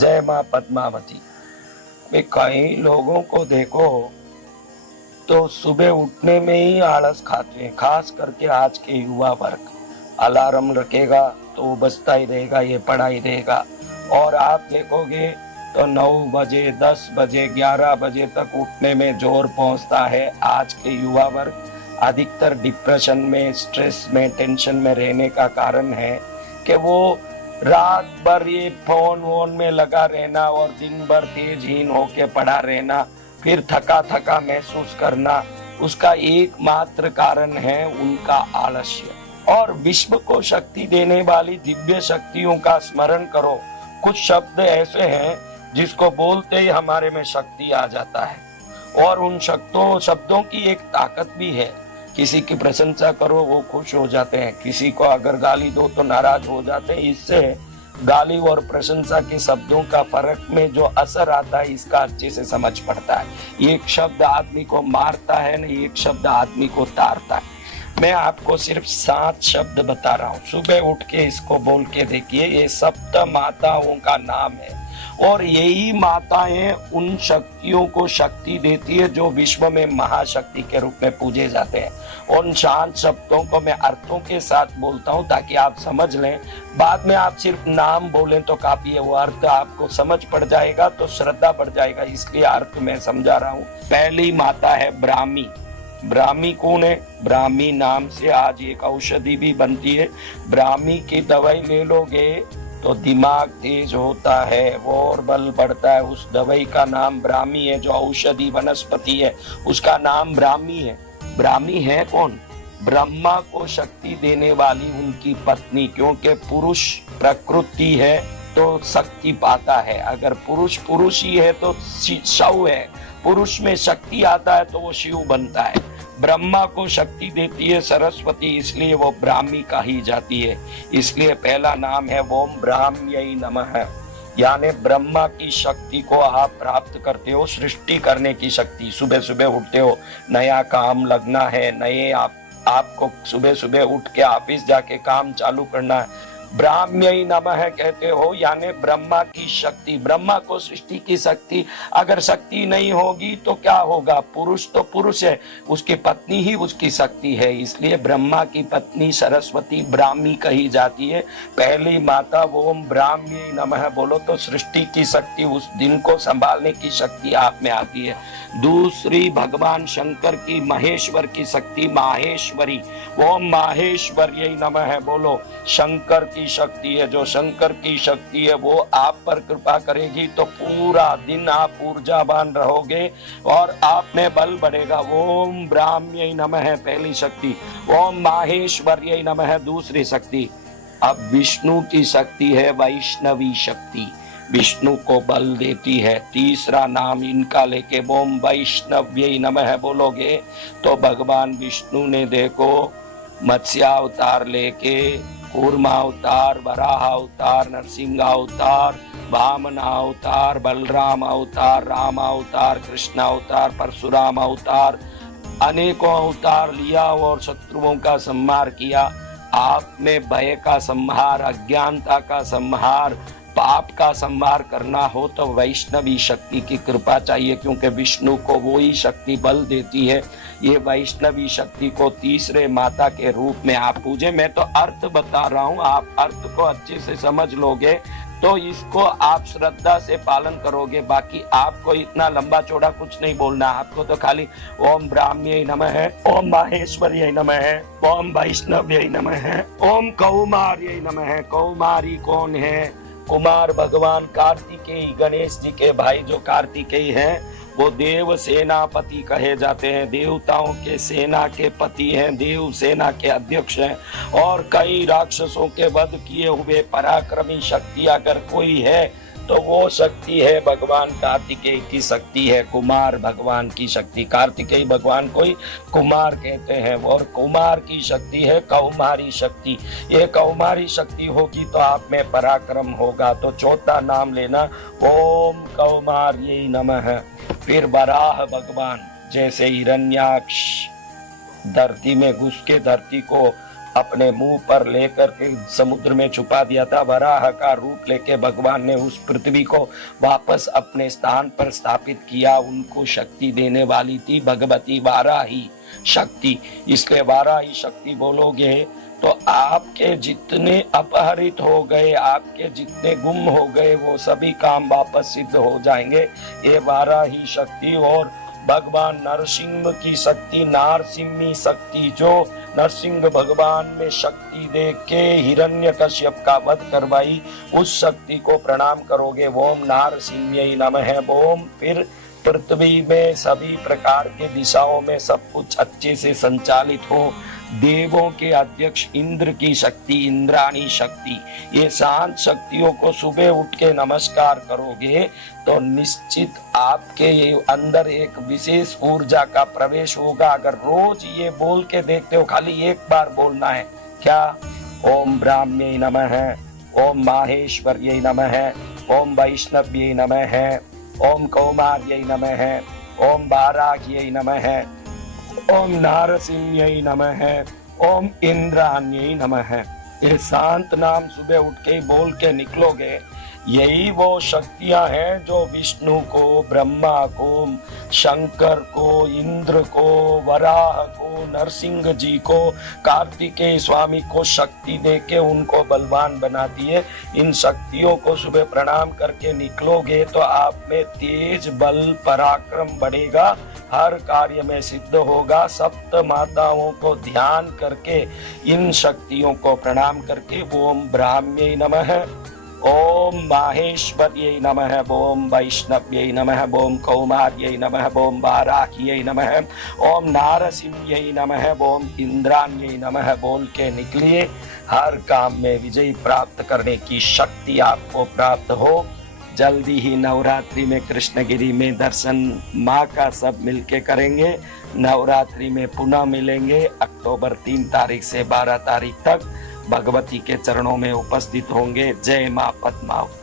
जय माँ पद्मावती। वे कई लोगों को देखो तो सुबह उठने में ही आलस खाते हैं, खास करके आज के युवा वर्ग। अलार्म रखेगा तो वो बजता ही रहेगा, ये पड़ा ही रहेगा। और आप देखोगे तो 9 बजे 10 बजे 11 बजे तक उठने में जोर पहुंचता है। आज के युवा वर्ग अधिकतर डिप्रेशन में, स्ट्रेस में, टेंशन में रहने का कारण है कि वो रात भर ये फोन वोन में लगा रहना और दिन भर तेजहीन होके पड़ा रहना, फिर थका थका महसूस करना, उसका एकमात्र कारण है उनका आलस्य। और विश्व को शक्ति देने वाली दिव्य शक्तियों का स्मरण करो। कुछ शब्द ऐसे हैं जिसको बोलते ही हमारे में शक्ति आ जाता है, और उन शब्दों की एक ताकत भी है। किसी की प्रशंसा करो वो खुश हो जाते हैं, किसी को अगर गाली दो तो नाराज हो जाते हैं। इससे गाली और प्रशंसा के शब्दों का फर्क में जो असर आता है इसका अच्छे से समझ पड़ता है। एक शब्द आदमी को मारता है न, एक शब्द आदमी को तारता है। मैं आपको सिर्फ 7 शब्द बता रहा हूँ, सुबह उठ के इसको बोल के देखिए। ये सप्त माताओं का नाम है, और यही माताएं उन शक्तियों को शक्ति देती है जो विश्व में महाशक्ति के रूप में पूजे जाते हैं। उन शांत शब्दों को मैं अर्थों के साथ बोलता हूँ ताकि आप समझ लें। बाद में आप सिर्फ नाम बोलें तो काफी है, वो अर्थ आपको समझ पड़ जाएगा तो श्रद्धा बढ़ जाएगा, इसलिए अर्थ मैं समझा रहा हूँ। पहली माता है ब्राह्मी। ब्राह्मी कौन है? ब्राह्मी नाम से आज एक औषधि भी बनती है। ब्राह्मी की दवाई ले लोगे तो दिमाग तेज होता है, वो और बल बढ़ता है। उस दवाई का नाम ब्राह्मी है, जो औषधि वनस्पति है उसका नाम ब्राह्मी है। ब्राह्मी है कौन? ब्रह्मा को शक्ति देने वाली उनकी पत्नी, क्योंकि पुरुष प्रकृति है तो शक्ति पाता है। अगर पुरुष ही है तो शिव है, पुरुष में शक्ति आता है तो वो शिव बनता है। ब्रह्मा को शक्ति देती है सरस्वती, इसलिए वो ब्राह्मी कही जाती है। इसलिए पहला नाम है ओम ब्राह्म्यै नमः, यानी ब्रह्मा की शक्ति को आप प्राप्त करते हो, सृष्टि करने की शक्ति। सुबह सुबह उठते हो, नया काम लगना है, आपको सुबह सुबह उठ के ऑफिस जाके काम चालू करना है, ब्राह्म्यै नमः कहते हो, यानी ब्रह्मा की शक्ति, ब्रह्मा को सृष्टि की शक्ति। अगर शक्ति नहीं होगी तो क्या होगा? पुरुष तो पुरुष है, उसकी पत्नी ही उसकी शक्ति है, इसलिए ब्रह्मा की पत्नी सरस्वती ब्राह्मी कही जाती है। पहली माता ओम ब्राह्म्यै नमः बोलो तो सृष्टि की शक्ति, उस दिन को संभालने की शक्ति आप में आती है। दूसरी भगवान शंकर की, महेश्वर की शक्ति माहेश्वरी, ओम माहेश्वर्यै नमः बोलो। शंकर की शक्ति है, जो शंकर की शक्ति है वो आप पर कृपा करेगी तो पूरा दिन आप ऊर्जावान रहोगे और आप में बल बढ़ेगा। ओम ब्राह्म्यै नमः पहली शक्ति, ओम माहेश्वर्यै नमः दूसरी शक्ति। अब विष्णु की शक्ति है वैष्णवी शक्ति, विष्णु को बल देती है। तीसरा नाम इनका लेके ओम वैष्णव्यै नमः बोलोगे तो भगवान विष्णु ने देखो मत्स्यावतार लेके कूर्मा अवतार, वराह अवतार, नरसिंह अवतार, वामन अवतार, बलराम अवतार, राम अवतार, कृष्ण अवतार, परशुराम अवतार, अनेकों अवतार लिया और शत्रुओं का संहार किया। आप में भय का संहार, अज्ञानता का संहार, पाप का संहार करना हो तो वैष्णवी शक्ति की कृपा चाहिए, क्योंकि विष्णु को वो ही शक्ति बल देती है। ये वैष्णवी शक्ति को तीसरे माता के रूप में आप पूजे। मैं तो अर्थ बता रहा हूँ, आप अर्थ को अच्छे से समझ लोगे तो इसको आप श्रद्धा से पालन करोगे। बाकी आपको इतना लंबा चौड़ा कुछ नहीं बोलना, आपको तो खाली ओम ब्राह्म्यै नमः, ओम माहेश्वर्यै नमः, ओम वैष्णव्यै नमः, ओम कौमार्यै नमः। कौमारी कौन है? कुमार भगवान कार्तिकेय, गणेश जी के भाई जो कार्तिकेय हैं वो देव सेनापति कहे जाते हैं, देवताओं के सेना के पति हैं, देव सेना के अध्यक्ष हैं, और कई राक्षसों के वध किए हुए पराक्रमी शक्ति अगर कोई है तो वो शक्ति है भगवान कार्तिकेय की शक्ति है, कुमार भगवान की शक्ति। कार्तिकेय भगवान को ही कुमार कहते हैं, और कुमार की शक्ति है कौमारी शक्ति। ये कौमारी शक्ति होगी तो आप में पराक्रम होगा। तो चौथा नाम लेना ओम कौमार्यै नमः। फिर वराह भगवान, जैसे हिरण्याक्ष धरती में घुस के धरती को अपने मुंह पर लेकर के समुद्र में छुपा दिया था। वराह का रूप लेके भगवान ने उस पृथ्वी को वापस अपने स्थान पर स्थापित किया। उनको शक्ति देने वाली थी भगवती वाराही शक्ति। इसलिए वाराही शक्ति बोलोगे तो आपके जितने अपहरित हो गए, आपके जितने गुम हो गए, वो सभी काम वापस सिद्ध हो जाएंगे। ये वाराही शक्ति और भगवान नरसिंह की शक्ति, नारसिंही शक्ति, जो नरसिंह भगवान में शक्ति दे के हिरण्यकश्यप का वध करवाई, उस शक्ति को प्रणाम करोगे। ओम नारसिंह्यै नमः। ओम फिर पृथ्वी में सभी प्रकार के दिशाओं में सब कुछ अच्छे से संचालित हो। देवों के अध्यक्ष इंद्र की शक्ति, इंद्राणी शक्ति, ये शांत शक्तियों को सुबह उठ के नमस्कार करोगे तो निश्चित आपके अंदर एक विशेष ऊर्जा का प्रवेश होगा। अगर रोज ये बोल के देखते हो, खाली एक बार बोलना है। क्या? ओम ब्राह्म्यै नमः, ओम माहेश्वर्यै नमः, ओम वैष्णव्यै नमः, ओम कौमार्यै नमः, ओम वाराह्यै नमः, ओम नारसिंह्यै नमः, ओम इंद्राण्यै नमः। ये शांत नाम सुबह उठ के बोल के निकलोगे, यही वो शक्तियां हैं जो विष्णु को, ब्रह्मा को, शंकर को, इंद्र को, वराह को, नरसिंह जी को, कार्तिकेय स्वामी को शक्ति देके उनको बलवान बनाती है। इन शक्तियों को सुबह प्रणाम करके निकलोगे तो आप में तेज, बल, पराक्रम बढ़ेगा, हर कार्य में सिद्ध होगा। सप्त माताओं को ध्यान करके, इन शक्तियों को प्रणाम करके ओम ब्राह्म्यै नमः, ओम माहेश्वर्यै नमः, ओम वैष्णव्यै नमः, ओम कौमार्यै नमः, ओम वाराह्यै नमः, ओम नारसिंह्यै नमः, ओम इंद्राण्यै नमः बोल के निकलिए। हर काम में विजय प्राप्त करने की शक्ति आपको प्राप्त हो। जल्दी ही नवरात्रि में कृष्णगिरी में दर्शन माँ का सब मिलके करेंगे। नवरात्रि में पुनः मिलेंगे। अक्टूबर 3 तारीख से 12 तारीख तक भगवती के चरणों में उपस्थित होंगे। जय माँ पद्मा।